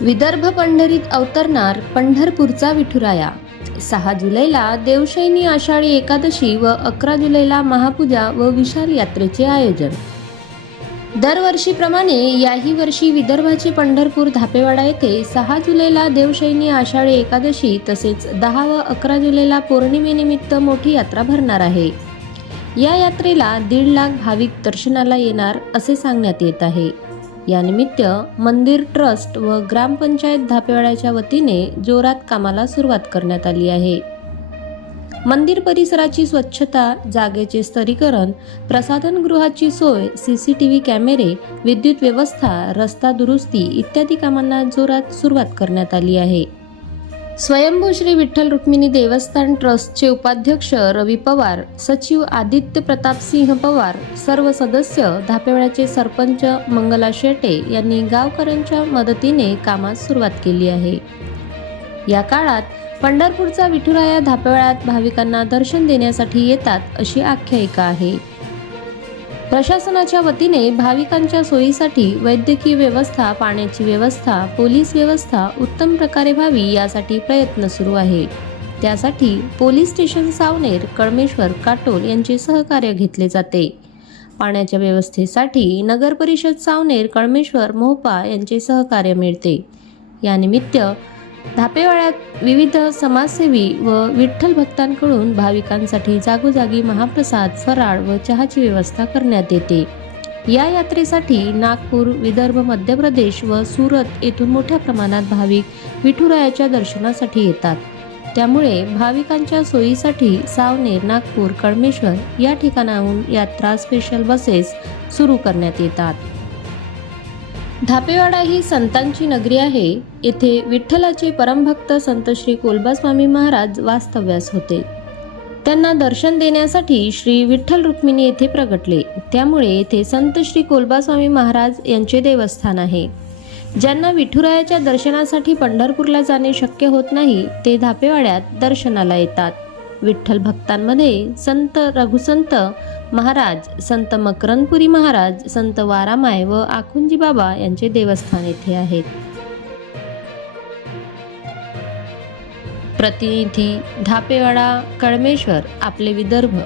विदर्भ पंढरीत अवतरणार पंढरपूरचा विठुराया. सहा जुलैला देवशैनी आषाढी एकादशी व अकरा जुलैला महापूजा व विशाल यात्रेचे आयोजन. दरवर्षीप्रमाणे याही वर्षी विदर्भाचे पंढरपूर धापेवाडा येथे सहा जुलैला देवशैनी आषाढी एकादशी तसेच दहा व अकरा जुलैला पौर्णिमेनिमित्त मोठी यात्रा भरणार आहे. या यात्रेला दीड लाख भाविक दर्शनाला येणार असे सांगण्यात येत आहे. यानिमित्त मंदिर ट्रस्ट व ग्रामपंचायत धापेवाड्याच्या वतीने जोरात कामाला सुरुवात करण्यात आली आहे. मंदिर परिसराची स्वच्छता जागेचे स्तरीकरण प्रसाधनगृहाची सोय सी सी टी व्ही कॅमेरे विद्युत व्यवस्था रस्ता दुरुस्ती इत्यादी कामांना जोरात सुरुवात करण्यात आली आहे. स्वयंभू श्री विठ्ठल रुक्मिणी देवस्थान ट्रस्टचे उपाध्यक्ष रवी पवार सचिव आदित्य प्रतापसिंह पवार सर्व सदस्य धापेवाड्याचे सरपंच मंगला शेटे यांनी गावकऱ्यांच्या मदतीने कामास सुरुवात केली आहे. या काळात पंढरपूरचा विठुराया धापेवाड्यात भाविकांना दर्शन देण्यासाठी येतात अशी आख्यायिका आहे. प्रशासनाच्या वतीने भाविकांच्या सोयीसाठी वैद्यकीय व्यवस्था पाण्याची व्यवस्था पोलीस व्यवस्था उत्तम प्रकारे व्हावी यासाठी प्रयत्न सुरू आहे. त्यासाठी पोलीस स्टेशन सावनेर कळमेश्वर काटोल यांचे सहकार्य घेतले जाते. पाण्याच्या व्यवस्थेसाठी नगर परिषद सावनेर कळमेश्वर मोहपा यांचे सहकार्य मिळते. यानिमित्त धापेवाड्यात विविध समाजसेवी व विठ्ठल भक्तांकडून भाविकांसाठी जागोजागी महाप्रसाद फराळ व चहाची व्यवस्था करण्यात येते. या यात्रेसाठी नागपूर विदर्भ मध्य प्रदेश व सुरत येथून मोठ्या प्रमाणात भाविक विठुरायाच्या दर्शनासाठी येतात. त्यामुळे भाविकांच्या सोयीसाठी सावनेर नागपूर कळमेश्वर या ठिकाणाहून यात्रा स्पेशल बसेस सुरू करण्यात येतात. धापेवाडा ही संतांची नगरी आहे. येथे विठ्ठलाचे परमभक्त संत श्री कोलबास्वामी महाराज वास्तव्यास होते. त्यांना दर्शन देण्यासाठी श्री विठ्ठल रुक्मिणी येथे प्रगटले. त्यामुळे येथे संत श्री कोलबास्वामी महाराज यांचे देवस्थान आहे. ज्यांना विठुरायाच्या दर्शनासाठी पंढरपूरला जाणे शक्य होत नाही ते धापेवाड्यात दर्शनाला येतात. विठ्ठल भक्तांमध्ये संत रघुसंत महाराज संत मकरनपुरी महाराज संत वारामाय व आखुंजी बाबा यांचे देवस्थान येथे आहेत. प्रतिनिधी धापेवाडा कळमेश्वर आपले विदर्भ.